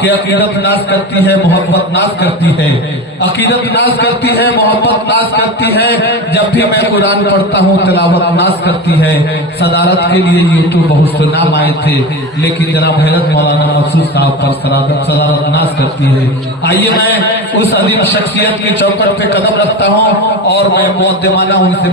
کہ عقیدت ناز کرتی ہے، محبت ناز کرتی ہے، عقیدت ناز کرتی ہے، محبت ناز کرتی ہے، جب بھی میں قرآن پڑھتا ہوں تلاوت ناز کرتی ہے۔ صدارت کے لیے یہ تو بہت سے نام آئے تھے، لیکن جناب حضرت مولانا مسعود صاحب پر صدارت ناز کرتی ہے۔ آئیے میں اس عظیم شخصیت کی چوکٹ پہ قدم رکھتا ہوں اور میں مقدمانہ ان سے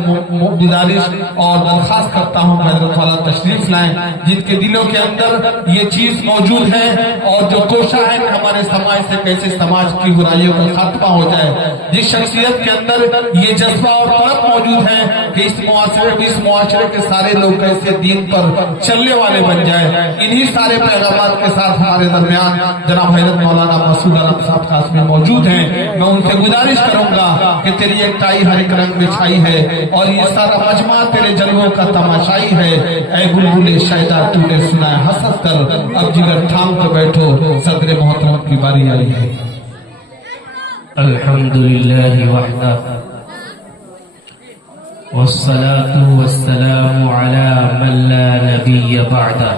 گزارش اور درخواست کرتا ہوں کہ حضرت والا تشریف لائیں، جن کے دلوں کے اندر یہ چیز موجود ہے اور جو کوشاں ہے کہ ہمارے سماج سے کیسے سماج کی برائیوں کا خاتمہ ہو جائے، جس شخصیت کے اندر یہ جذبہ اور طلب موجود ہے کہ اس معاشرے کے سارے لوگ کیسے دین پر چلنے والے بن جائے، انہی سارے پیغامات کے ساتھ ہمارے درمیان جناب حضرت مولانا مسعود احمد صاحب قاسمی موجود ہیں۔ میں ان سے گزارش کروں گا کہ تیری ایک ٹائی ہر ایک رنگ میں چھائی ہے اور یہ سارا مجمع تیرے جلووں کا تماشائی ہے۔ اے بلبل شیدا تو نے سنا ہے حسد کر، اب جگر تھام کے بیٹھو، صدر محترم کی باری آئی ہے۔ الحمدللہ وحدہ والصلاة والسلام على من لا نبی بعدہ،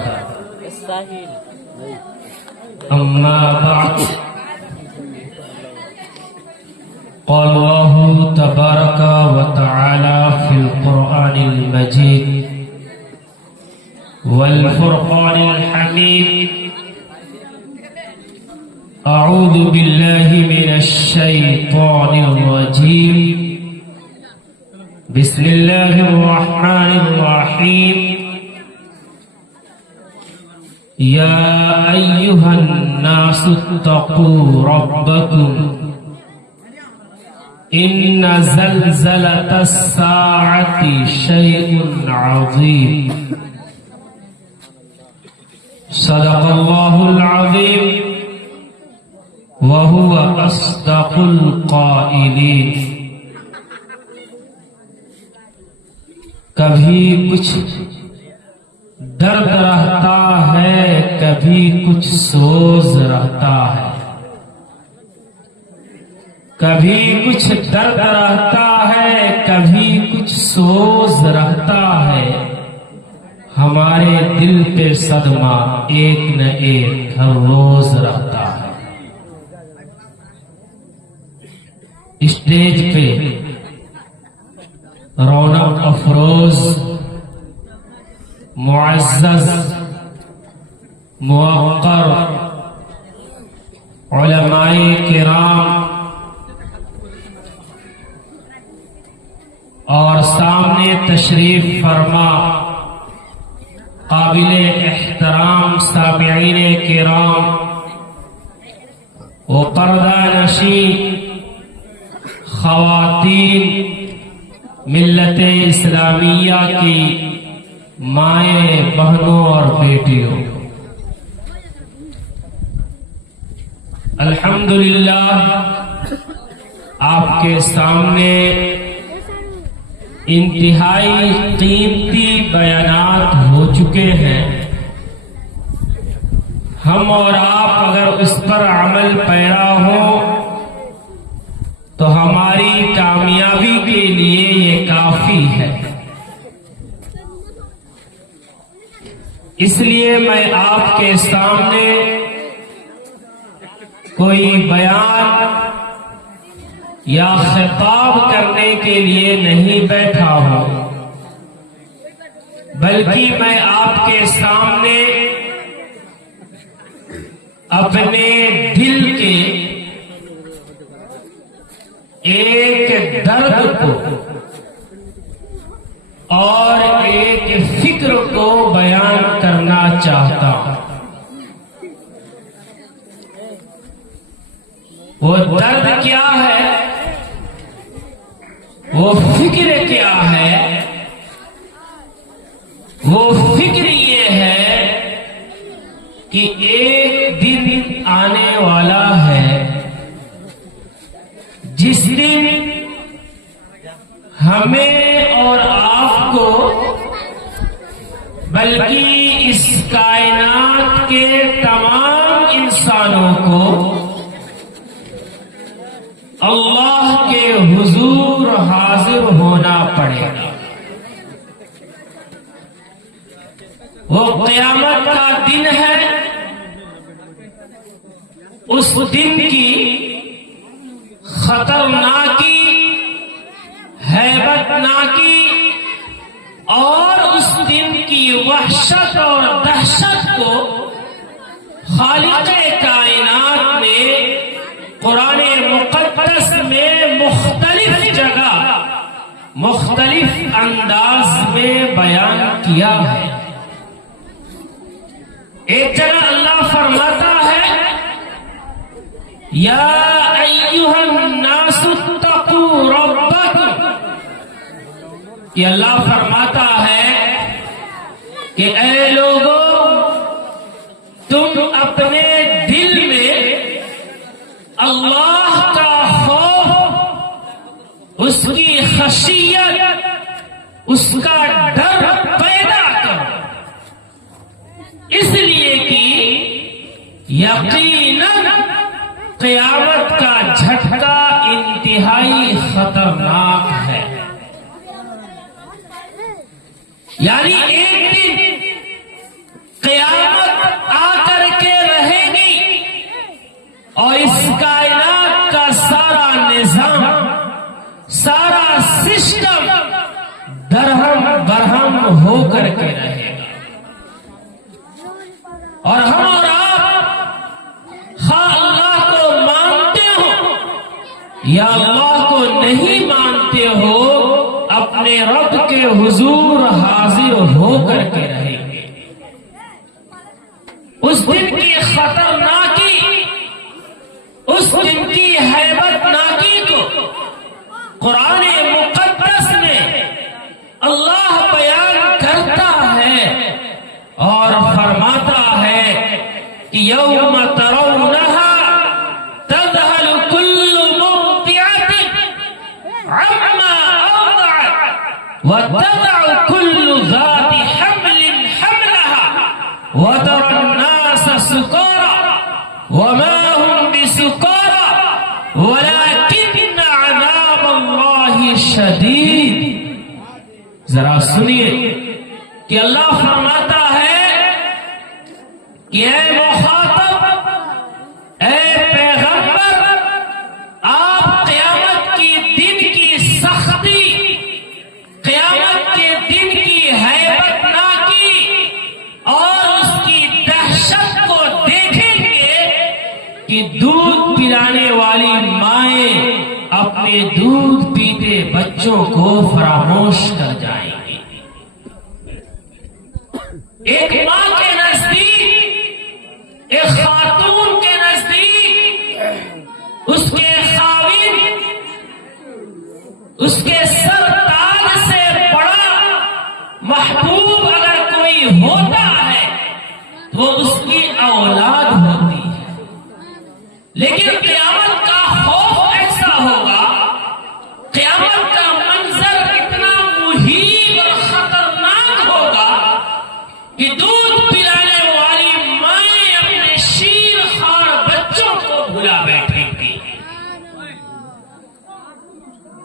اما بعد، قال الله تبارك وتعالى في القرآن المجيد والفرقان الحميد: أعوذ بالله من الشيطان الرجيم، بسم الله الرحمن الرحيم، يا أيها الناس اتقوا ربكم إن زلزلة الساعة شيء عظيم، صدق الله العظيم وهو أصدق القائلين۔ کبھی کچھ درد رہتا ہے، کبھی کچھ سوز رہتا ہے، کبھی کچھ درد رہتا ہے، کبھی کچھ سوز رہتا ہے، ہمارے دل پہ صدمہ ایک نہ ایک ہر روز رہتا ہے۔ اسٹیج پہ رونق افروز معزز موقر علماء کرام اور سامنے تشریف فرما قابل احترام سامعین کرام و پردہ نشین خواتین ملت اسلامیہ کی مائیں، بہنوں اور بیٹیوں، الحمدللہ آپ کے سامنے انتہائی قیمتی بیانات ہو چکے ہیں۔ ہم اور آپ اگر اس پر عمل پیرا ہوں تو ہماری کامیابی کے لیے یہ کافی ہے۔ اس لیے میں آپ کے سامنے کوئی بیان یا خطاب کرنے کے لیے نہیں بیٹھا ہوں، بلکہ میں آپ کے سامنے اپنے دل کے ایک درد کو اور ایک فکر کو بیان کرنا چاہتا ہوں۔ وہ درد کیا ہے، وہ فکر کیا ہے؟ وہ فکر یہ ہے کہ ایک دن آنے والا ہے جس دن ہمیں اور آپ کو، بلکہ اس کائنات کے تمام انسانوں کو اللہ کے حضور حاضر ہونا پڑے گا۔ وہ قیامت کا دن ہے اس دن کی خطرناکی، ہیبت ناکی اور اس دن کی وحشت اور دہشت کو خالق کائنات نے قرآن مقدس میں مختلف جگہ مختلف انداز میں بیان کیا ہے۔ ایک جگہ اللہ فرماتا ہے یا ایھا الناس اتقوا ربکم، کہ اللہ فرماتا ہے کہ اے لوگوں، تم اپنے دل میں اللہ کا خوف، اس کی خشیت، اس کا ڈر پیدا کرو، اس لیے کہ یقیناً قیامت کا جھٹکا انتہائی خطرناک ہے۔ یعنی ایک دن قیامت آ کر کے رہے گی اور اس کائنات کا سارا نظام، سارا سسٹم درہم برہم ہو کر کے رہے گا، اور ہم اور آپ خواہ اللہ کو مانتے ہو یا اللہ کو نہیں مانتے ہو، اپنے رب کے حضور حاضر ہو کر کے رہیں گے۔ اس دن کی خطرناکی، اس دن کی ہیبت ناکی کو قرآن مقدس میں اللہ بیان کرتا ہے اور فرماتا ہے کہ یوم ترونہا تذہل کل مرضعۃ عما ارضعت وتضع کل ذات حمل حملها وترى الناس سکارى وما هم بسکارى ولكن عذاب اللہ شدید۔ ذرا سنیے کہ اللہ فرماتا ہے کہ اے مخاطب، اے پیغمبر، آپ قیامت کی دن کی سختی، قیامت کے دن کی ہیبت ناکی اور اس کی دہشت کو دیکھیں گے کہ دودھ پلانے والی مائیں اپنے دودھ پیتے بچوں کو فراموش کر جائیں گی۔ ایک ماں کے نزدیک، ایک خاتون کے نزدیک، اس کے خاوند، اس کے سر تاج سے بڑا محبوب اگر کوئی ہوتا ہے تو اس کی اولاد ہوتی ہے، لیکن قیامت کا خوف ایسا ہوگا، قیامت کا منظر اتنا مہیب اور خطرناک ہوگا کہ دودھ پلانے والی مائیں اپنے شیر خوار بچوں کو بھلا بیٹھیں گی،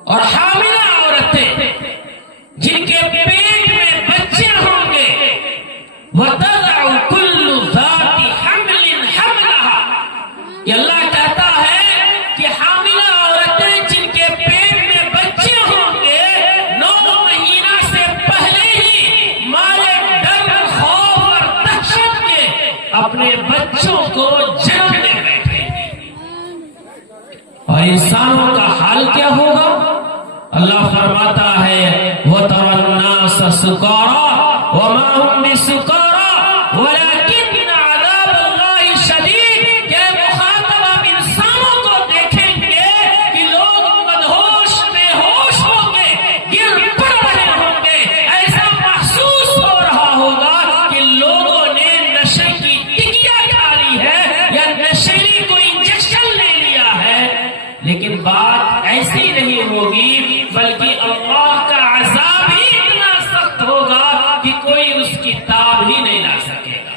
اور حاملہ عورتیں جن کے پیٹ میں بچے ہوں گے، وَتَضَعُ كُلُّ ذَاتِ حَمْلٍ حَمْلَهَا، یہ اللہ کہتا ہے کہ حاملہ عورتیں جن کے پیٹ میں بچے ہوں گے، 9 مہینہ سے پہلے ہی مارے ڈر، خوف اور دہشت کے اپنے بچوں کو جنم دے بیٹھے گی۔ اور انسانوں کا حال کیا ہوگا؟ اللہ فرماتا ہے وَتَرَى النَّاسَ سُكَارَى وَمَا هُمْ بِسُكَارَى وَلَكِنَّ عَذَابَ اللَّهِ شَدِيدٌ۔ کہ مخاطب آپ انسانوں کو دیکھیں گے کہ لوگ مدہوش، بے ہوش ہوں گے، گر پڑ رہے ہوں گے، ایسا محسوس ہو رہا ہوگا کہ لوگوں نے نشے کی ٹکیا کھا لی ہے یا نشیلی کوئی انجیکشن لے لیا ہے، لیکن بات ایسی نہیں ہوگی، بلکہ اللہ کا عذاب ہی اتنا سخت ہوگا کہ کوئی اس کی تاب ہی نہیں لا سکے گا۔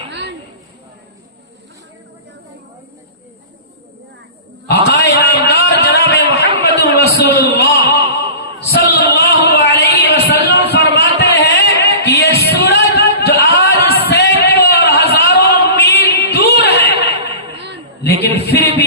آقا نامدار جناب محمد رسول اللہ صلی اللہ علیہ وسلم فرماتے ہیں کہ یہ سورج جو آج سینکڑوں اور ہزاروں میل دور ہے، لیکن پھر بھی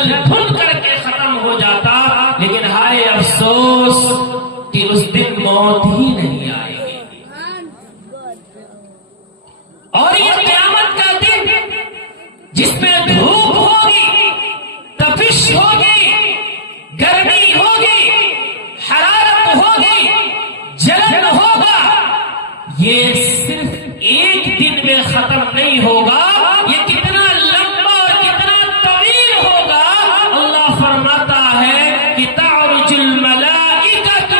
جل بھن کر کے ختم ہو جاتا، لیکن ہائے افسوس کہ اس دن موت ہی نہیں آئے گی۔ اور یہ قیامت کا دن جس میں دھوپ ہوگی، تپش ہوگی، گرمی ہوگی، حرارت ہوگی، جلن ہوگا، یہ صرف ایک دن میں ختم نہیں ہوگا، یہ کتنا لمبا اور کتنا طویل ہوگا۔ اللہ فرماتا ہے کہ تعرج الملائکۃ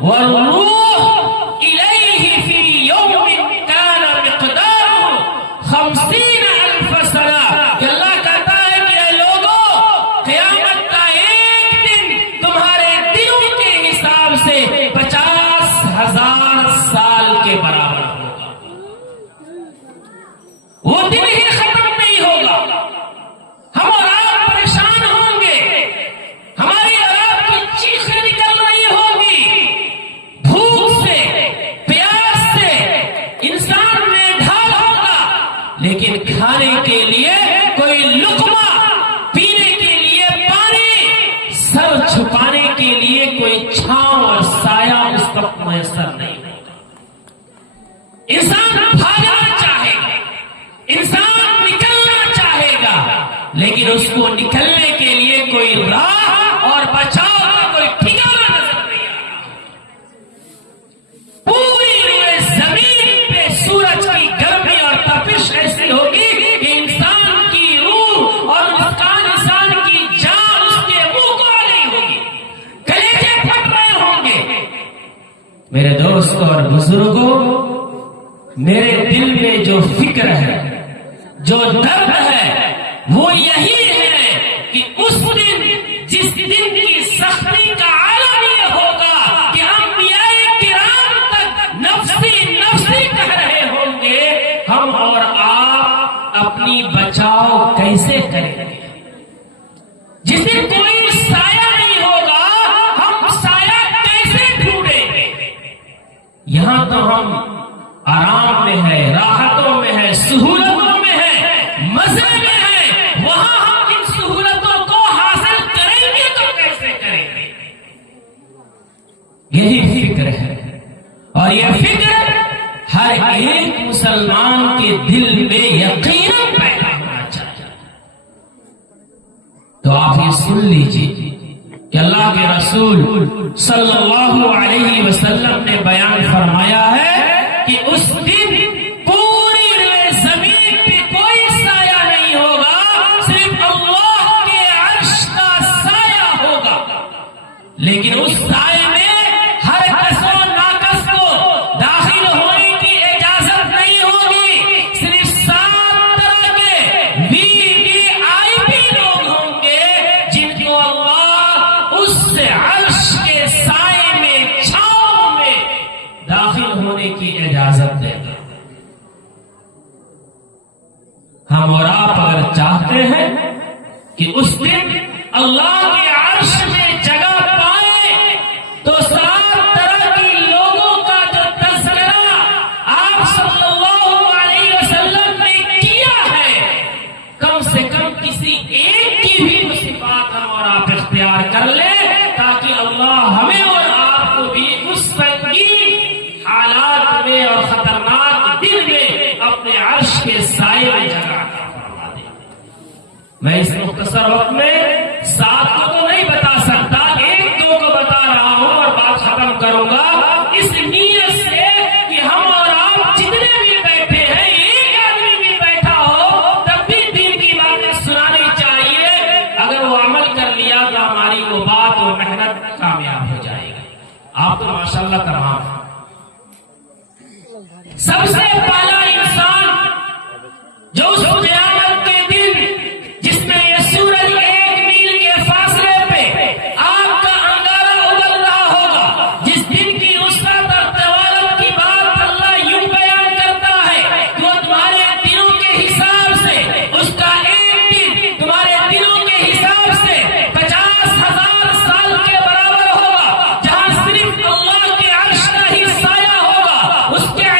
والروح الیہ فی یوم کان مقدارہ 50,000 سنہ، کہ اللہ کہتا ہے کہ اے لوگوں، قیامت کا ایک دن تمہارے دلوں کے حساب سے 50,000 سال کے برابر ہوگا۔ وہ دن ہی ختم نہیں ہوگا، ہم اور آپ پریشان ہوں گے، ہماری اور آپ کی چیخیں نکل رہی ہوں گی، بھوک سے، پیاس سے انسان میں ڈھال ہوگا، لیکن کھانے کے لیے کوئی لقمہ، پینے کے لیے پانی، سر چھپانے کے لیے کوئی چھاؤں اور سایہ اس وقت میسر نہیں ہوگا۔ انسان بھاگنا چاہے گا، انسان نکلنا چاہے گا، لیکن اس کو نکلنے کے لیے کوئی راہ اور بچاؤ کا کوئی ٹھکانہ نظر نہیں آ رہا۔ پوری روئے زمین پہ سورج کی گرمی اور تپش ایسی ہوگی کہ انسان کی روح اور انسان کی جان اس کے منہ کو آ رہی ہوگی، کلیجے پھٹ رہے ہوں گے۔ میرے دوستوں اور بزرگوں، میرے دل میں جو فکر ہے، جو درد ہے، وہ یہی ہے کہ اس دن، جس دن کی سختی کا عالم یہ ہوگا کہ انبیاء کرام تک نفسی نفسی کہہ رہے ہوں گے، ہم اور آپ اپنی بچاؤ کیسے کریں گے؟ جس دن کوئی سایہ نہیں ہوگا، ہم سایہ کیسے ڈھونڈیں گے؟ یہاں تو ہم آرام میں ہے، راحتوں میں ہے، سہولتوں میں ہے، مزے میں ہے، وہاں ہم ان سہولتوں کو حاصل کریں گے تو کیسے کریں گے؟ یہی فکر ہے، اور یہ فکر ہر ایک مسلمان کے دل میں یقیناً پیدا ہونا چاہیے۔ تو آپ یہ سن لیجیے کہ اللہ کے رسول صلی اللہ علیہ وسلم نے بیان فرمایا ہے کہ اس دن پوری زمین پہ کوئی سایہ نہیں ہوگا، صرف اللہ کے عرش کا سایہ ہوگا، لیکن اس سائے میں ہر کس و ناکس کو داخل ہونے کی اجازت نہیں ہوگی، صرف 7 طرح کے VIP لوگ ہوں گے جن کو اللہ اس عرش کے سائے میں، چھاؤں میں داخل ہونے کی اجازت دے گا۔ ہم اور آپ اگر چاہتے ہیں کہ اس دن اللہ کے عرش میں جگہ پائے، تو 7 طرح کی لوگوں کا جو تذکرہ آپ صلی اللہ علیہ وسلم نے کیا ہے، کم سے کم کسی ایک کی بھی صفات ہم اور آپ اختیار کر لیں، تاکہ اللہ ہمیں اور آپ کو بھی اس سنگین حالات میں اور خطرناک دن میں اپنے عرش کے سائے میں جگہ عطا فرما دے۔ میں اس مختصر وقت میں 7 کو تو نہیں بتا سکتا، 1-2 کو بتا رہا ہوں اور بات ختم کروں گا، اس نیت سے کہ ہم اور آپ جتنے بھی بیٹھے ہیں، ایک آدمی بھی بیٹھا ہو تب بھی دین کی باتیں سنانی چاہیے۔ اگر وہ عمل کر لیا تو ہماری وہ بات، وہ محنت کامیاب ہو جائے گی۔ آپ تو ماشاءاللہ تمام ہیں۔ سب سے پہلا انسان جو اس قیامت کے دن، جس میں یہ سورج 1 میل کے فاصلے پہ آگ کا انگارہ ابل رہا ہوگا، جس دن کی وسعت اور طوالت کی بات اللہ یوں بیان کرتا ہے کہ وہ تمہارے دلوں کے حساب سے، اس کا ایک دن تمہارے دلوں کے حساب سے 50,000 سال کے برابر ہوگا، جہاں صرف اللہ کے عرش کا ہی سایہ ہوگا، اس کے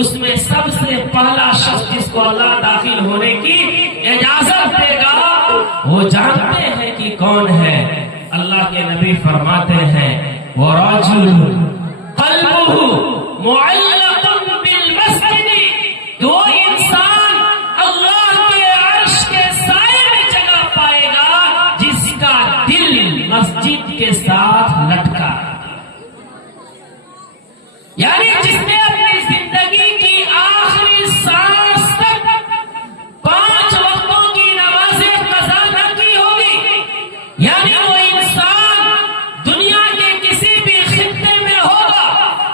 اس میں سب سے پہلا شخص جس کو اللہ داخل ہونے کی وہ جانتے ہیں کہ کون ہے. اللہ کے نبی فرماتے ہیں وَرَجُلٌ قَلْبُهُ مُعَلَّقٌ بِالْمَسْجِدِ، وہ انسان اللہ کے عرش کے سائے میں جگہ پائے گا جس کا دل مسجد کے ساتھ لٹکا، یعنی جس نے اپنی زندگی کی آخری سانس تک 5 وقتوں کی نمازیں قضا نہ کی ہوگی. یعنی وہ انسان دنیا کے کسی بھی خطے میں ہوگا،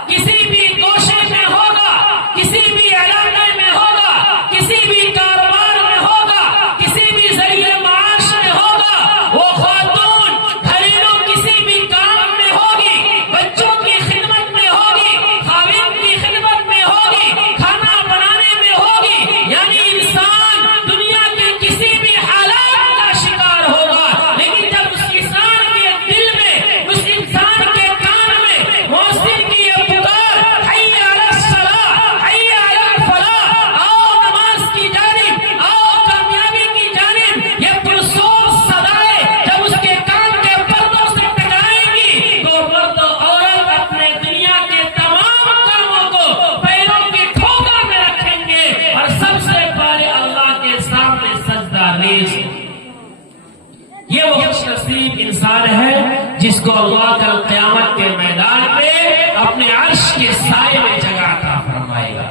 کسی بھی گوشے میں ہوگا، کسی بھی علاقے میں ہوگا، کسی بھی کاروبار میں ہوگا، کسی بھی ذریعہ معاش میں ہوگا، وہ خاتون گھریلو کسی بھی کام میں ہوگی، بچوں کی خدمت میں ہوگی، خاوند کی خدمت میں ہوگی، کھانا بنانے میں ہوگی. یعنی انسان دنیا کے کسی بھی حالات کا شکار ہوگا، لیکن جب اس انسان کے دل میں، اس انسان کے کان میں موسیقی کی یہ پکار حی علی الصلاۃ، حی علی الفلاح، آؤ نماز کی جانب، آؤ کامیابی کی جانب، یہ پرسوز صدائیں جب اس کے کان کے پردوں سے ٹکرائیں گی تو مرد و عورت اپنے دنیا کے تمام کاموں کو پیروں کی ٹھوکر میں رکھیں گے اور سب سے پہلے اللہ کے سامنے سجدہ ریز. یہ وہ خوش نصیب انسان ہے جس کو اللہ کل قیامت کے میدان میں اپنے عرش کے سائے میں جگہ عطا فرمائے گا.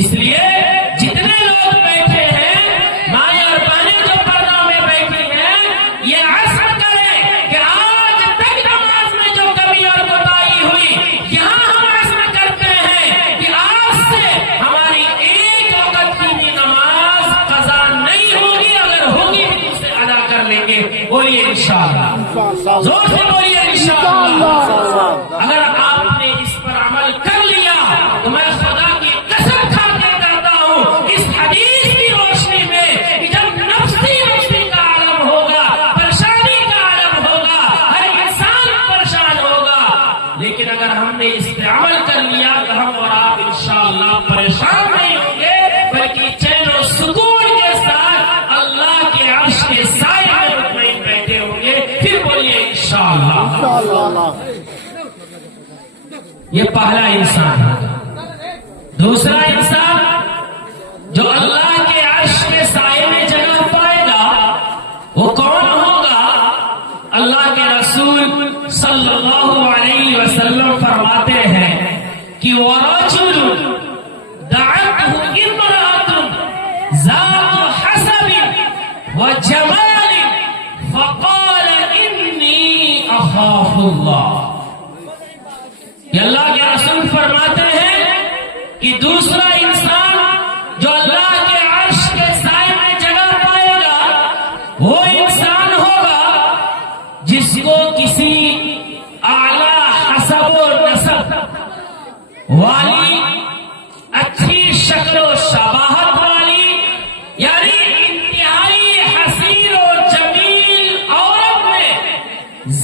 اس لیے جتنے لوگ بیٹھے ہیں مائیں اور بہنیں جو پردہ میں بیٹھی ہیں، یہ عزم کریں کہ آج تک نماز میں جو کمی اور کوتاہی ہوئی، یہاں ہم عزم کرتے ہیں کہ آج سے ہماری ایک وقت کی بھی نماز قضا نہیں ہوگی، اگر ہوگی بھی اسے ادا کر لیں گے. بولیے انشاءاللہ، زور سے بولیے انشاءاللہ. اگر آپ نے اس پر عمل کر لیا تو میں خدا کی قسم کھا کے کہتا ہوں اس حدیث کی روشنی میں کہ جب نفسی کا عالم ہوگا، پریشانی کا عالم ہوگا، ہر انسان پریشان ہوگا، لیکن اگر ہم نے اس پہ عمل کر لیا تو ہم اور آپ انشاءاللہ پریشان نہیں ہوں گے، بلکہ چین و سکون کے ساتھ اللہ کے عرش کے سائے میں مطمئن بیٹھے ہوں گے. پھر بولیے انشاءاللہ. یہ پہلا انسان ہے. دوسرا انسان جو اللہ کے عرش کے سائے میں جگہ پائے گا وہ کون ہوگا؟ اللہ کے رسول صلی اللہ علیہ وسلم فرماتے ہیں کہ وَرَجُلٌ دَعَتْهُ امْرَأَةٌ ذَاتُ حَسَبٍ وَجَمَالٍ فَقَالَ إِنِّي أَخَافُ اللَّهَ. کہ اللہ کے رسول فرماتے ہیں کہ دوسرا انسان جو اللہ کے عرش کے سائے میں جگہ پائے گا وہ انسان ہوگا جس کو کسی اعلیٰ حسب و نسب والی، اچھی شکل و شباہت والی، یعنی انتہائی حسین و جمیل عورت نے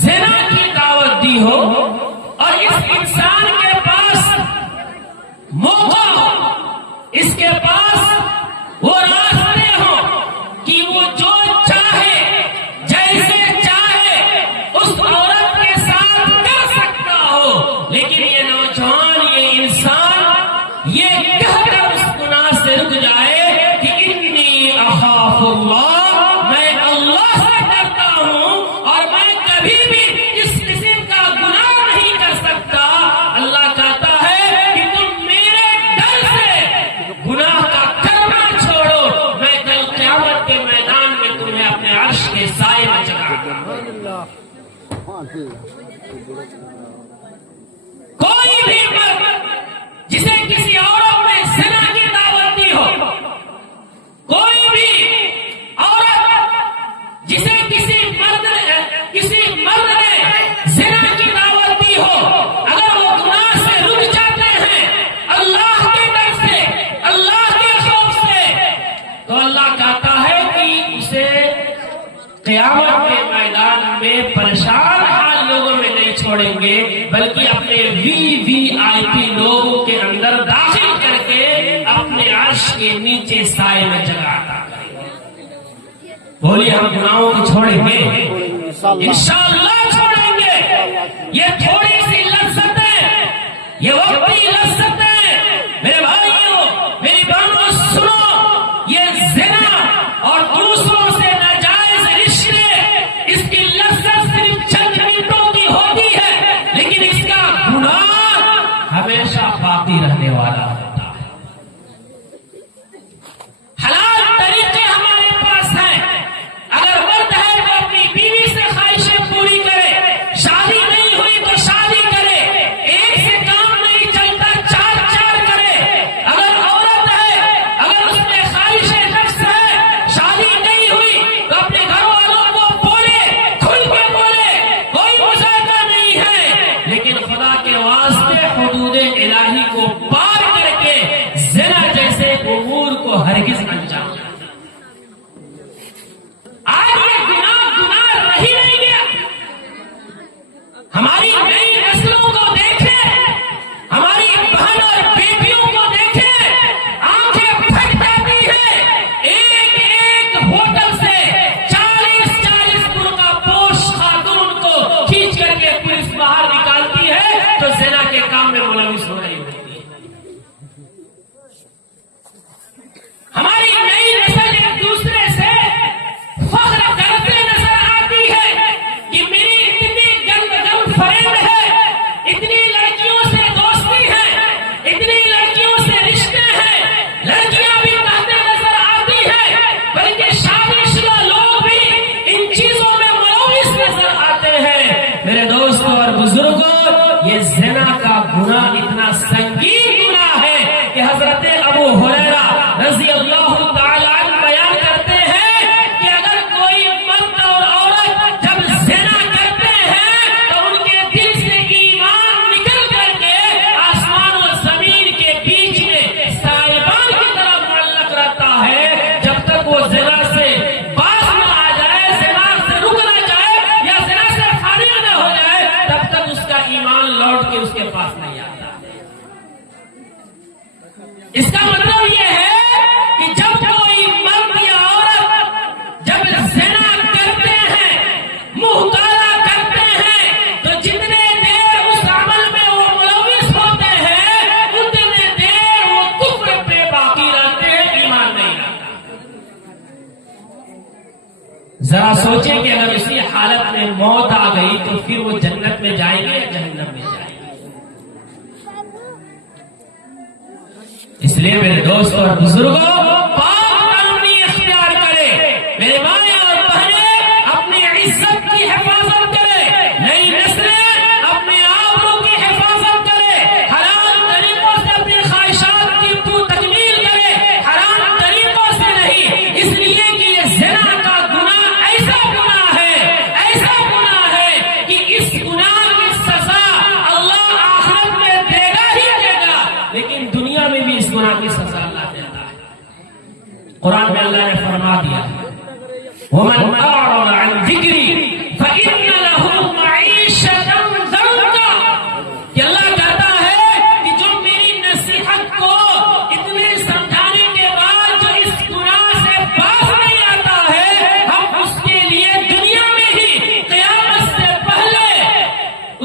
زنا کی دعوت دی ہو اور اس انسان کے پاس موقع ہو، اس کے پاس وہ راستے ہوں کہ وہ جو چاہے جیسے چاہے اس عورت کے ساتھ کر سکتا ہو، لیکن یہ نوجوان، یہ انسان یہ کہہ کر اس گناہ سے رک جائے کہ انی اخاف اللہ، میں اللہ سے ڈرتا ہوں اور میں کبھی بھی اس قسم کا گناہ نہیں کر سکتا. اللہ کہتا ہے کہ تم میرے ڈر سے گناہ کا کرنا چھوڑو، میں کل قیامت کے میدان میں تمہیں اپنے عرش کے سائے میں جگہ دوں. کوئی بھی مرد جسے کسی عورت نے زنا کی دعوت دی ہو، کوئی بھی عورت جسے کسی مرد نے زنا کی دعوت دی ہو، اگر وہ گناہ سے رک جاتے ہیں اللہ کے ڈر سے، اللہ کے خوف سے، تو اللہ کہتا ہے کہ اسے قیامت کے میدان میں پریشان حال لوگوں میں نہیں چھوڑیں گے، بلکہ اپنے VIP لوگوں کے اندر داخل کر کے اپنے عرش کے نیچے سائے میں جگہ عطا کریں گے. بولیے ہم گناہوں کو چھوڑیں گے؟ انشاءاللہ چھوڑیں گے. یہ تھوڑی سی لذت ہے، یہ وقتی لذت ہے. میرے بھائیوں، میری بہنوں، سنو، یہ زنا اور دوسروں سے ناجائز رشتے، اس کی لذت صرف چند منٹوں کی ہوتی ہے، لیکن اس کا گناہ ہمیشہ باقی رہنے والا ہوتا ہے. حلال طریقے ہمارے پاس ہیں. اگر مرد ہے تو اپنی بیوی سے خواہشیں پوری کرے، شادی نہیں ہوئی تو شادی کرے، ایک سے کام نہیں چلتا، چار چار کرے. اگر عورت ہے، اگر اس میں خواہش نفس ہے، شادی نہیں ہوئی تو اپنے گھر والوں کو بولے، کھل کے بولے، کوئی مذاکرہ نہیں ہے. لیکن خدا کے واسطے حدود الہی کو پار کر کے زنا جیسے امور کو ہرگز انجام نہ دیں. آج یہ گناہ رہ ہی نہیں گیا. ہماری نئی نسلوں کو دیکھیں، ہماری بہن اور بیٹیوں کو دیکھیں، آنکھیں پھٹ جاتی ہیں. ایک ایک ہوٹل سے 40 برقع پوش خاتون کو کھینچ کر کے پولیس باہر نکالتی ہے تو زنا کے کام میں ملوث ہو رہی ہوتی ہے. ہماری نئی نسل ایک دوسرے سے فخر کرتے نظر آتی ہے کہ میری اتنی گرل فرینڈ ہے، اتنی لڑکیوں سے دوستی ہے، اتنی لڑکیوں سے رشتے ہیں. لڑکیاں بھی کہتے نظر آتی ہے، بلکہ شادی شدہ لوگ بھی ان چیزوں میں ملوث نظر آتے ہیں. میرے دوستوں اور بزرگوں، یہ زنا کا گناہ اتنا سنگین گناہ ہے کہ حضرت ابو ہریرہ رضی اللہ تعالی عنہ بیان کرتے ہیں کہ اگر کوئی مرد اور عورت جب زنا کرتے ہیں تو ان کے دل سے ایمان نکل کر کے آسمان و زمین کے بیچ میں سائبان کی طرح معلق رہتا ہے. جب تک وہ زنا سے باز نہ آ جائے، زنا سے رک نہ جائے یا زنا سے فارغ نہ ہو جائے، تب تک اس کا ایمان لوٹ کے اس کے پاس نہیں آتا. اس کا مطلب یہ ہے کہ جب کوئی مرد یا عورت جب زنا کرتے ہیں، منہ کالا کرتے ہیں، تو جتنے دیر اس عمل میں وہ ملوث ہوتے ہیں، اتنے دیر وہ کفر پہ باقی رہتے ہیں، ایمان نہیں آتا. ذرا سوچیں کہ اگر اسی حالت میں موت آ گئی تو پھر وہ جنت میں جائیں گے یا جہنم میں جائیں گے؟ اس لیے میرے دوستوں اور بزرگوں، پاک قانونی اختیار کرے. میرے بھائی اور بہنیں، اپنی عزت کی حفاظت کرے، نئی نسلیں اپنے آبرو کی حفاظت کرے، حرام طریقوں سے اپنی خواہشات کی تکمیل کرے، حرام طریقوں سے نہیں. اس لیے کہ یہ زنا کا گناہ ایسا گناہ ہے کہ اس گناہ کی سزا اللہ آخرت میں دے گا ہی دے گا، لیکن دنیا میں بھی اس گناہ کی سزا اللہ دیتا ہے. قرآن میں اللہ نے فرما دیا، وَمَنْ أَعْرَضَ عَنْ ذِكْرِي فَإِنَّ لَهُ مَعِيشَةً ضَنْكًا، کہ اللہ کہتا ہے کہ جو میری نصیحت کو اتنے سمجھانے کے بعد جو اس گناہ سے باز نہیں آتا ہے، ہم اس کے لیے دنیا میں ہی قیامت سے پہلے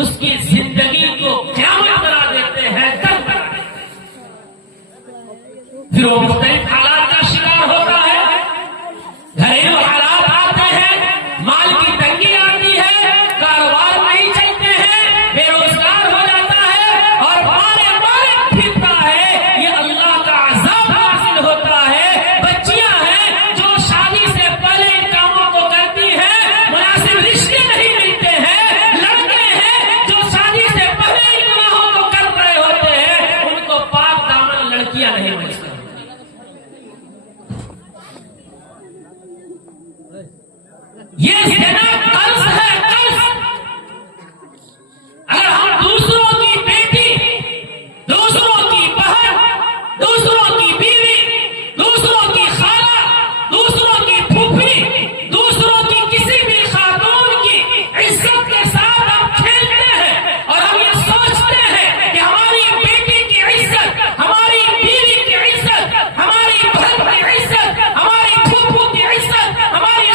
اس کی زندگی کو قیامت بنا دیتے ہیں، دن بنا دیتے ہیں. پھر وہ مختلف حالات کا شکار ہوتا ہے. گھریلو حالات آتے ہیں، مال کی تنگی آتی ہے، کاروبار نہیں چلتے ہیں، بے روزگار ہو جاتا ہے اور مارے پھرتا ہے. یہ اللہ کا عذاب حاصل ہوتا ہے. بچیاں ہیں جو شادی سے پہلے ان کاموں کو کرتی ہیں، مناسب رشتے نہیں ملتے ہیں. لڑکے ہیں جو شادی سے پہلے ان گناہوں کو کر رہے ہوتے ہیں، ان کو پاک دامن لڑکیاں نہیں ملتی. یہ زنا قرض ہے، قرض. اگر ہم دوسروں کی بیٹی، دوسروں کی بہن، دوسروں کی بیوی، دوسروں کی خالہ، دوسروں کی پھوپھی، دوسروں کی کسی بھی خاتون کی عزت کے ساتھ ہم کھیلتے ہیں اور ہم یہ سوچتے ہیں کہ ہماری بیٹی کی عزت، ہماری بیوی کی عزت، ہماری بہن کی عزت، ہماری پھوپھو کی عزت، ہماری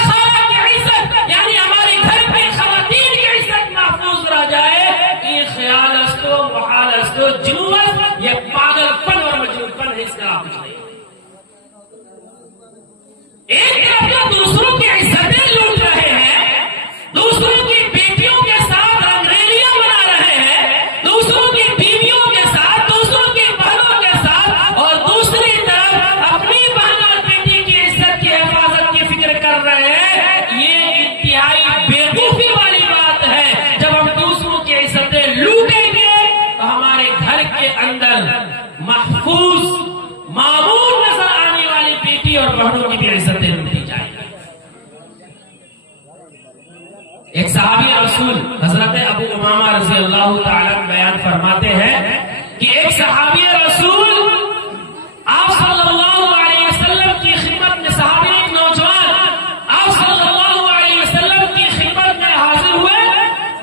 اور بہنوں کی بھی عزتیں لوٹی جائیں گی. ایک صحابی رسول حضرت ابو امامہ رضی اللہ تعالیٰ بیان فرماتے ہیں کہ ایک صحابی رسول آپ صلی اللہ علیہ وسلم کی خدمت میں، صحابی ایک نوجوان آپ صلی اللہ علیہ وسلم کی خدمت میں حاضر ہوئے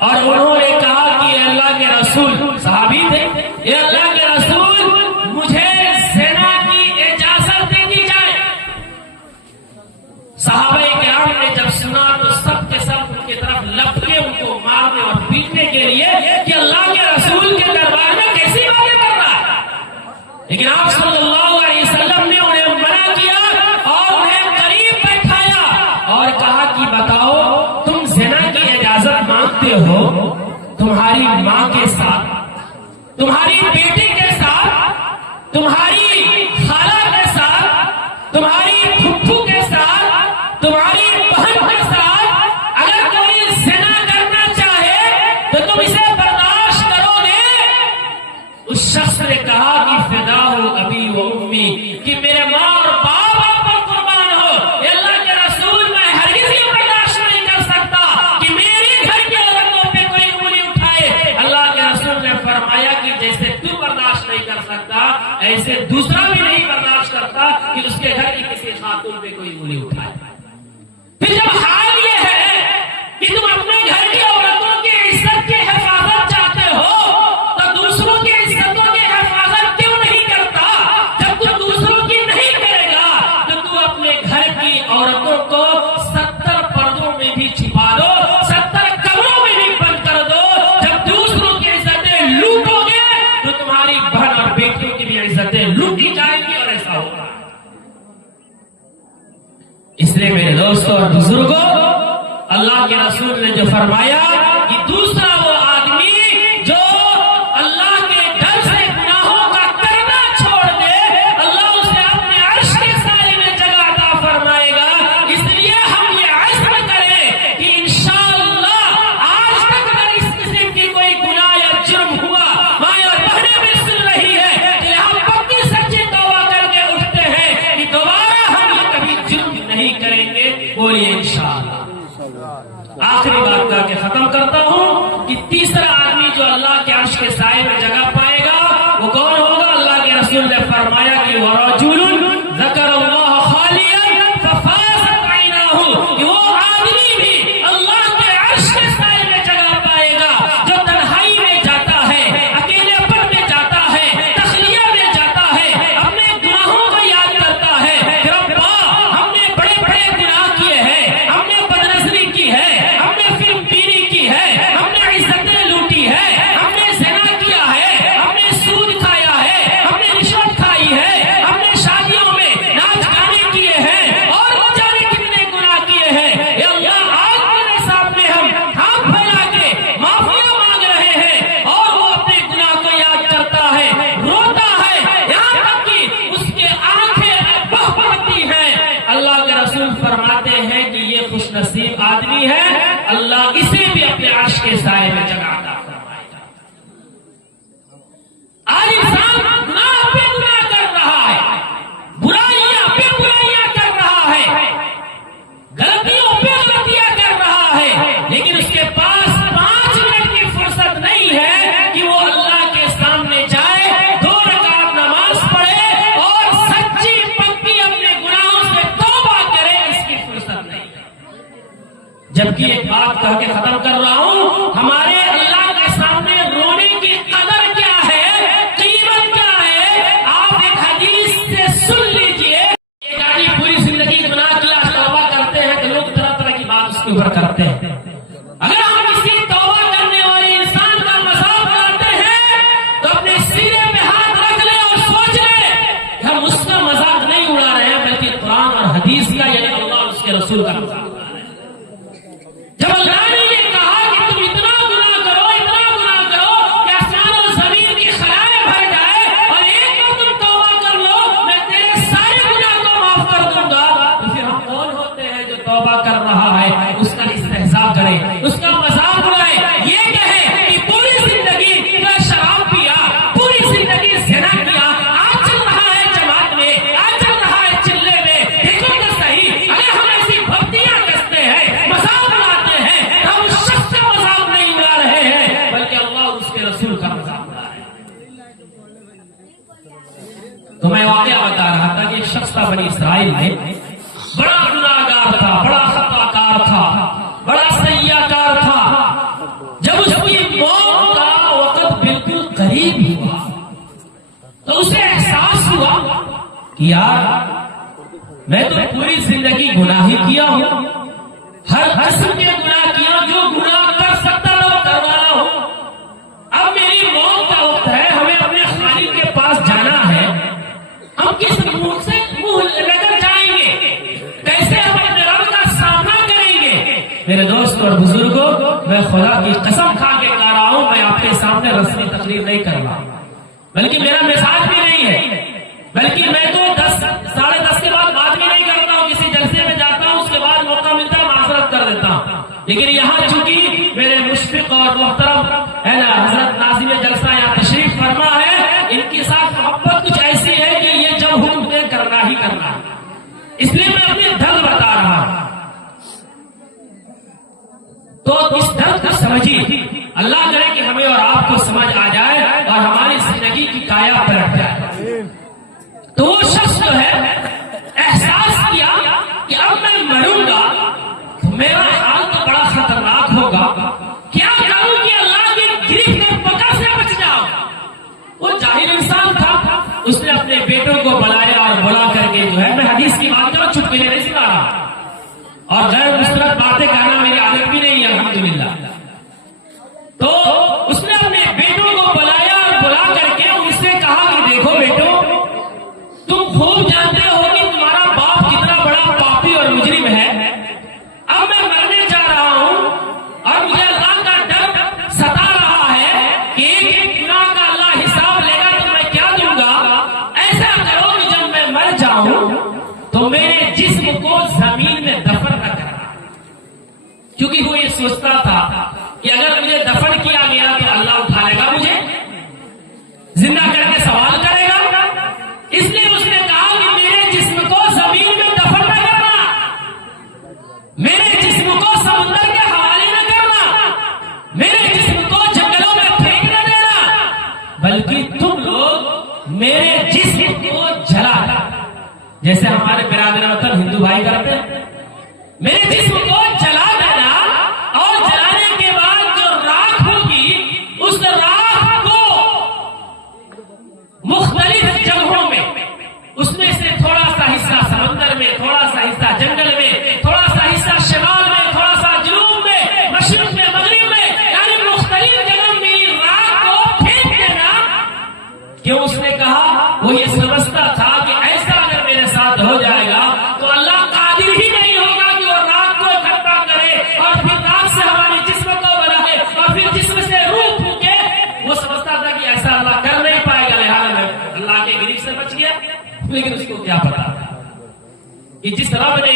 اور انہوں نے کہا کہ اے اللہ کے رسول، صحابی تھے، اے اللہ کے رسول مجھے زنا کی اجازت دے دی جائے. صحابہ کرام نے جب سنا تو سب کے سب ان کی طرف لپکے ان کو مارنے اور پیٹنے کے لیے کہ اللہ کے رسول کے دربار میں کیسی باتیں کر رہا ہے. لیکن آپ صلی اللہ علیہ وسلم نے انہیں منع کیا اور انہیں قریب بیٹھایا اور کہا کہ بتاؤ تم زنا کی اجازت مانگتے ہو تمہاری ماں کے ساتھ، تمہاری بیٹی کے ساتھ، تمہاری خالہ کے ساتھ، تمہاری پھپھو کے ساتھ، تمہاری بہن کے ساتھ اگر کوئی زنا کرنا چاہے تو تم اسے برداشت کرو گے؟ اس شخص نے کہا کہ فداء ابی و امی، کہ میرے ماں اور باپ آپ پر قربان ہو. اے اللہ کے رسول میں ہرگز یہ برداشت نہیں کر سکتا کہ میرے گھر کی عورتوں پہ کوئی انگلی اٹھائے. اللہ کے رسول نے فرمایا کہ جیسے تو برداشت نہیں کر سکتا ایسے دوسرا بھی نہیں برداشت کرتا کہ اس کے گھر کی کسی خاتون پہ کوئی انگلی اٹھائے. پھر جب حال یہ ہے کہ تم اپنے گھر کی عورتوں کی عزت کی حفاظت چاہتے ہو تو دوسروں کی عزتوں کی حفاظت کیوں نہیں کرتا؟ جب تو دوسروں کی نہیں کرے گا تو تو اپنے گھر کی عورتوں کو 70 پردوں میں بھی چھپا دو، 70 کمروں میں بھی بند کر دو. جب دوسروں کی عزتیں لوٹو گے تو تمہاری بہن اور بیٹیوں کی بھی عزتیں لوٹی جائیں گی اور ایسا ہوگا. اس لیے میرے دوستوں اور بزرگوں، اللہ کے رسول نے جو فرمایا کہ دوسرا وہ آدمی جو اللہ کے ڈر سے گناہوں کا کرنا چھوڑ دے اللہ اسے اپنے عرش کے سائے میں جگہ عطا فرمائے گا. اس لیے ہم یہ عزم کریں کہ انشاءاللہ آج تک اگر اس قسم کی کوئی گناہ یا جرم ہوا، ماں اور بہنیں بھی سن رہی ہے کہ ہم پکی سچی توبہ کر کے اٹھتے ہیں کہ دوبارہ ہم یہ کبھی جرم نہیں کریں گے. بولیے انشاءاللہ. آخری بات کر کے ختم کرتا ہوں کہ تیسرا آدمی جو اللہ کے عرش کے سائے میں جگہ پائے گا وہ کون ہوگا؟ اللہ کے رسول نے فرمایا کہ وَرَجُلٌ ذَكَرَ اللَّهَ خَالِيًا فَفَاضَتْ عَيْنَاهُ، کہ وہ آدمی بھی اللہ کے عرش کے سائے میں جگہ پائے گا جو تنہائی میں جاتا ہے، اکیلے پن میں جاتا ہے، تخلیہ میں جاتا ہے، اپنے گناہوں کو یاد کرتا ہے کہ ربا ہم نے بڑے بڑے گناہ کیے ہیں، ہم نے بدنظری کی ہے، ہم نے فلم بینی کی ہے، ہم نے عزتیں لوٹی ہے، ہم نے زنا کیا ہے، ہم نے سود کھایا ہے، ہم نے رشوت کھائی ہے، ہم نے شادیوں میں ناچ گانے کیے ہیں اور نہ جانے کتنے گناہ کیے ہیں. اے اللہ آج تیرے سامنے ہم ہاتھ پھیلا کے معافیا مانگ رہے ہیں اور وہ اپنے گناہ کو یاد کرتا ہے، روتا ہے، یہاں تک کہ اس کے آنکھیں بہہ پڑتی ہیں. اللہ کے رسول فرماتے ہیں کہ یہ خوش نصیب آدمی ہے، اللہ اسے بھی اپنے عرش کے سائے میں جگہ عطا فرمائے گا. آج انسان گناہ پہ گناہ کر رہا ہے، برائیاں پہ برائیاں کر رہا ہے، غلطیوں پہ غلطیاں کر رہا ہے، لیکن اس کے پاس 5 منٹ کی فرصت نہیں ہے کہ وہ اللہ کے سامنے جائے، 2 رکعت نماز پڑھے اور سچی پکی اپنے گناہوں سے توبہ کرے. اس کی فرصت نہیں ہے. جبکہ ایک بات کہہ کے ختم کر رہا ہوں، ہمارے اللہ کے سامنے رونے کی قدر کیا ہے، قیمت کیا ہے، آپ ایک حدیث سے سن لیجئے. ایک آدمی پوری زندگی گناہ کیا، توبہ کرتے ہیں تو لوگ طرح طرح کی بات اس کے اوپر کرتے ہیں. اگر ہم کسی توبہ کرنے والے انسان کا مذاق اڑاتے ہیں تو اپنے سینے پہ ہاتھ رکھ لیں اور سوچ لیں کہ ہم اس کا مذاق نہیں اڑا رہے ہیں بلکہ قرآن اور حدیث کا، یعنی اللہ اور اس کے رسول کا مذاق اڑا رہے ہیں. جب اللہ نے یہ کہا کہ تم اتنا گناہ کرو کہ آسمان و زمین کی خلائیں بھر جائے اور ایک بار تم توبہ کر لو میں تیرے سارے گناہ کو معاف کر دوں گا، تو پھر ہم کون ہوتے ہیں جو توبہ کر رہا ہے اس کا استہزاء کریں، اس کا مذاق اڑائیں، یہ کہیں کہ پوری زندگی شراب پیا، پوری زندگی زنا کیا، آج چل رہا ہے جماعت میں، آج چل رہا ہے چلے میں، دیکھو یار میں تو پوری زندگی گناہ ہی کیا ہوں، ہر قسم کے گناہ کیا، جو گناہ کر سکتا تھا وہ کروا رہا ہوں۔ اب میری موت کا وقت ہے، ہمیں اپنے خالق کے پاس جانا ہے، ہم کس منہ سے منہ لے کر جائیں گے؟ کیسے ہم اپنے رب کا سامنا کریں گے؟ میرے دوست اور بزرگوں، میں خدا کی قسم کھا کے کہہ رہا ہوں، میں آپ کے سامنے رسمی تقریر نہیں کر رہا، بلکہ میرا مزاج بھی نہیں ہے، بلکہ میں تو 10 کے بعد بات بھی نہیں کرتا ہوں، کسی جلسے میں جاتا ہوں، اس کے بعد موقع ملتا ہے معذرت کر دیتا ہوں۔ لیکن یہاں چونکہ میرے مشفق اور محترم ہے نا حضرت ناظم جلسہ یہاں تشریف فرما ہے، ان کے ساتھ محبت کچھ ایسی ہے کہ یہ جب حکم دے کرنا ہی کرنا، اس لیے میں اپنے درد بتا رہا ہوں۔ تو اس درد کو سمجھیے، اللہ کرے کہ ہمیں اور آپ کو سمجھ آ جائے اور ہماری زندگی کی کایا پلٹ جائے۔ تو وہ شخص جو ہے احساس کیا کہ اب میں مروں گا، میرا حال تو بڑا خطرناک ہوگا، کیا کروں کہ اللہ کی گرفت میں پکڑ سے بچ جاؤں؟ وہ جاہل انسان تھا، اس نے اپنے بیٹوں کو بلایا اور بلا کر کے جو ہے، میں حدیث کی بات کروں، چھپ کے نہیں سنا رہا، اور غیر مسترد باتیں کہنا میری عادت بھی نہیں ہے الحمدللہ۔ تو اس نے اپنے بیٹوں کو بلایا اور بلا کر کے ان سے کہا کہ دیکھو بیٹو، تم خوب جانتے ہو کہ تمہارا باپ کتنا بڑا پاپی اور مجرم ہے، اب میں مرنے جا رہا ہوں اور مجھے اللہ کا ڈر ستا رہا ہے کہ ایک گناہ کا اللہ حساب لے گا تو میں کیا دوں گا، ایسا کرو کہ جب میں مر جاؤں تو میرے جسم کو زمین میں دفن نہ کرنا، کیونکہ وہ یہ سوچتا تھا کہ اگر مجھے دفن کیا گیا تو اللہ اٹھا لے گا، مجھے زندہ کر کے سوال کرے گا، اس لیے اس نے کہا کہ میرے جسم کو زمین میں دفن نہ کرنا، میرے جسم کو سمندر کے حوالے نہ کرنا، میرے جسم کو جنگلوں میں پھینک نہ دینا، بلکہ تم لوگ میرے جسم کو جلانا، جیسے ہمارے برادر وطن ہندو بھائی کرتے ہیں، میرے جسم کو جلا دینا، اور جلانے کے بعد جو راکھ ہوگی اس راکھ کو مختلف جگہوں میں، اس میں سے تھوڑا سا حصہ سمندر میں، تھوڑا سا حصہ جنگل میں، تھوڑا سا حصہ شمال میں، تھوڑا سا جنوب میں، مشرق میں، مغرب میں، یعنی مختلف جگہ میری راکھ کو پھینک دینا۔ کیوں؟ اس نے کہا وہ یہ سمجھتا تھا کہ ایسا اگر میرے ساتھ ہو جائے گا تو اللہ قادر ہی نہیں ہوگا کہ وہ راکھ کو اکٹھا کرے اور پھر راکھ سے ہمارے جسم کو بنائے اور پھر جسم سے روح پھونکے۔ وہ سمجھتا تھا کہ ایسا اللہ کر نہیں پائے گا، لہٰذا میں اللہ کے گریف سے بچ گیا۔ لیکن اس کو کیا پتا کہ جس رب نے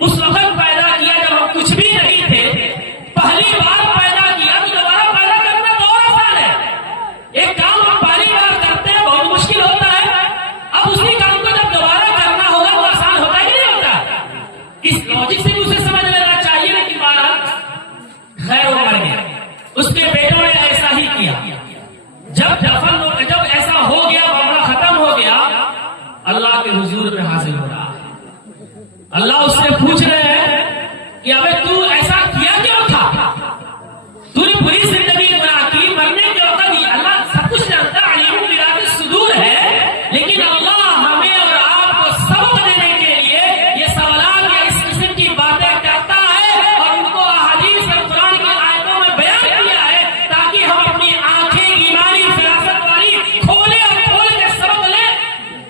اس وقت پیدا کیا جب ہم کچھ بھی نہیں تھے، پہلی بار پیدا کیا تو دوبارہ پیدا کرنا بہت آسان ہے۔ ایک کام ہم پہلی بار کرتے ہیں بہت مشکل ہوتا ہے، اب اسی کام کو جب دوبارہ کرنا ہوگا وہ آسان ہوتا ہے کہ نہیں ہوتا؟ اس لوجک سے بھی اسے سمجھ لینا چاہیے، لیکن بہرحال خیر وہ مر گیا، اس کے بیٹوں نے ایسا ہی کیا۔ جب ایسا ہو گیا، معاملہ ختم ہو گیا، اللہ کے حضور میں حاضر ہو رہا ہے، اللہ اس سے پوچھ رہے ہیں کہ ابے تو ایسا کیا کیوں تھا؟ تو نے بری زندگی گزار کی، مرنے کے وقت اللہ سب کچھ جانتا ہے، علیم بذات الصدور ہے، لیکن اللہ ہمیں اور آپ کو سبق دینے کے لیے یہ سوالات یا اس قسم کی باتیں کرتا ہے اور ان کو احادیث اور قرآن کی آیتوں میں بیان کیا ہے تاکہ ہم اپنی آنکھیں ایمانی فراست والی کھولے اور کھول کے سبق لیں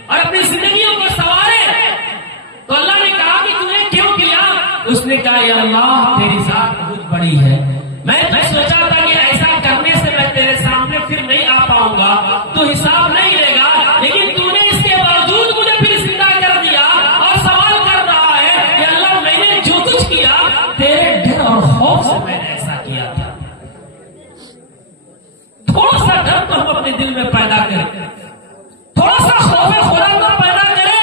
اور اپنی زندگیوں کو سنواریں۔ تو اللہ نے کہا کہ تم نے کیوں کیا؟ اس نے کہا یا اللہ تیری ذات بہت بڑی ہے، میں سوچا تھا کہ ایسا کرنے سے میں تیرے سامنے پھر نہیں آ پاؤں گا، تو حساب نہیں لے گا، لیکن تو نے اس کے باوجود مجھے پھر زندہ کر دیا اور سوال کر رہا ہے کہ اللہ میں نے جو کچھ کیا تیرے ڈر اور خوف سے میں نے ایسا کیا تھا۔ تھوڑا سا ڈر تو ہم اپنے دل میں پیدا کریں، تھوڑا سا خوف خدا کو پیدا کریں۔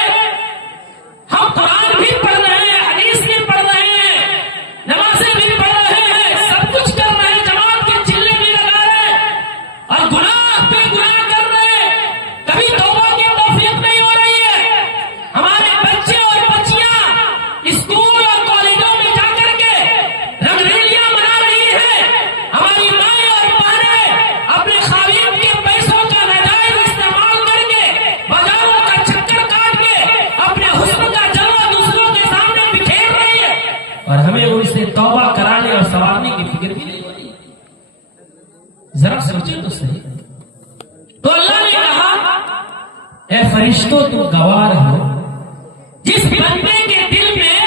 ہم قرآن بھی پڑھ رہے ہیں، حدیث بھی پڑھ رہے ہیں، نمازیں بھی پڑھ رہے ہیں، سب کچھ کر رہے اور ہمیں ان سے توبہ کرانے اور سنوارنے کی فکر بھی نہیں ہو رہی. ذرا سوچیں تو صحیح. تو اللہ نے کہا اے فرشتوں تم گوار ہو جس بندے کے دل میں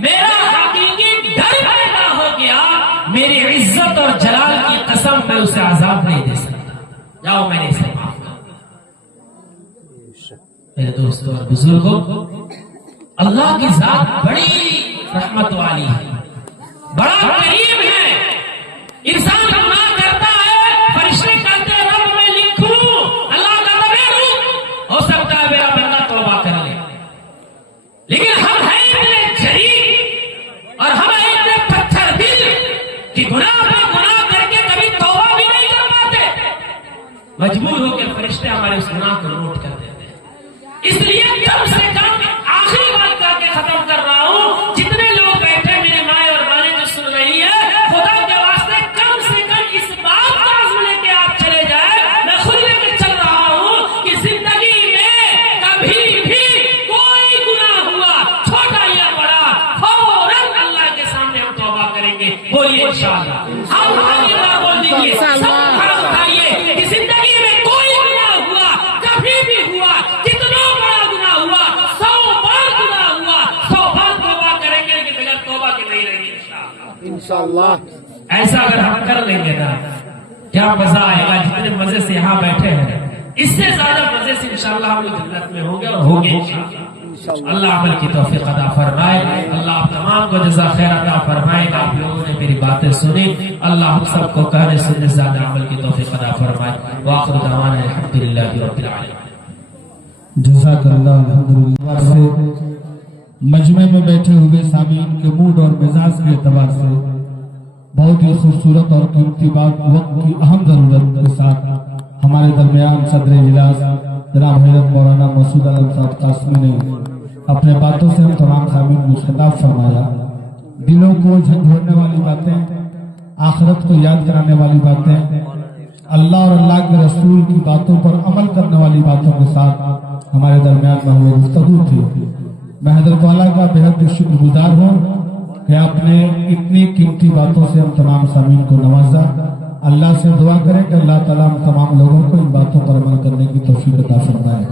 میرا حقیقی ڈر پیدا ہو گیا میری عزت اور جلال کی قسم میں اسے عذاب نہیں دے سکتا. جاؤ میں نے اسے معاف کر دیا. میرے دوستوں اور بزرگوں اللہ کی ذات بڑی رحمت والی ہے بڑا کریم ہے. انسان گناہ کرتا ہے فرشتے کہتے ہیں رب میں لکھوں اللہ کا رب ہو سکتا ہے میرا بندہ توبہ کر لے لیکن ہم ہیں اتنے جریح اور ہم ہیں اتنے پتھر دل کہ گناہ پہ گناہ کر کے کبھی توبہ بھی نہیں کر پاتے. مجبور ہو کے فرشتے ہمارے اس گناہ کو نوٹ کر دیتے ہیں. اس لیے کم سے کم آخری بات کر کے ختم کر رہا ہوں جتنے لوگ بیٹھے میرے مائیں اور بانے جو سن رہی ہے خدا کے واسطے کم سے کم اس بات کا عزم لے کے آپ چلے جائیں. میں خود لے کے چل رہا ہوں کہ زندگی میں کبھی بھی کوئی گناہ ہوا چھوٹا یا بڑا فوراً اللہ کے سامنے ہم توبہ کریں گے. بولیے انشاءاللہ. ہم اللہ بول دیجیے سب ہاتھ اٹھائیے کہ زندگی میں کوئی گناہ ہوا کبھی بھی ہوا کتنا بڑا گناہ ہوا 100 بار گناہ ہوا 100 بار توبہ کریں گے لیکن بغیر توبہ کے نہیں رہیں گے انشاءاللہ. ایسا اگر ہم کر لیں گے نا کیا مزہ آئے گا. جتنے مزے سے یہاں بیٹھے ہیں اس سے زیادہ مزے سے انشاءاللہ ہم لوگ جنت میں ہوں گے اور ہوں گے انشاءاللہ. اللہ عمل کی توفیق عطا فرمائے. اللہ آپ تمام کو جزا خیر عطا فرمائے. آپ لوگوں نے میری باتیں سنی. اللہ ہم سب کو کہنے سننے زیادہ عمل کی توفیق عطا فرمائے. وآخر دعوانا الحمدللہ رب العالمین. جزاک اللہ. الحمدللہ سے مجمع میں بیٹھے ہوئے سامعین کے موڈ اور مزاج کے اعتبار سے بہت ہی خوبصورت اور قیمتی بات وقت کی اہم ضرورت کے ساتھ ہمارے درمیان صدر اجلاس جناب حضرت مولانا مسعود عالم صاحب قاسمی نے اپنے باتوں سے ہم تمام سامعین کو خطاب فرمایا. دلوں کو جھنجھوڑنے والی باتیں آخرت کو یاد کرانے والی باتیں اللہ اور اللہ کے رسول کی باتوں پر عمل کرنے والی باتوں کے ساتھ ہمارے درمیان میں ہوئے گفتگو تھی. میں حضرت والا کا بہت شکر گزار ہوں کہ آپ نے اتنی قیمتی باتوں سے ہم تمام سامعین کو نوازا. اللہ سے دعا کریں کہ اللہ تعالیٰ ہم تمام لوگوں کو ان باتوں پر عمل کرنے کی توفیق عطا فرمائے.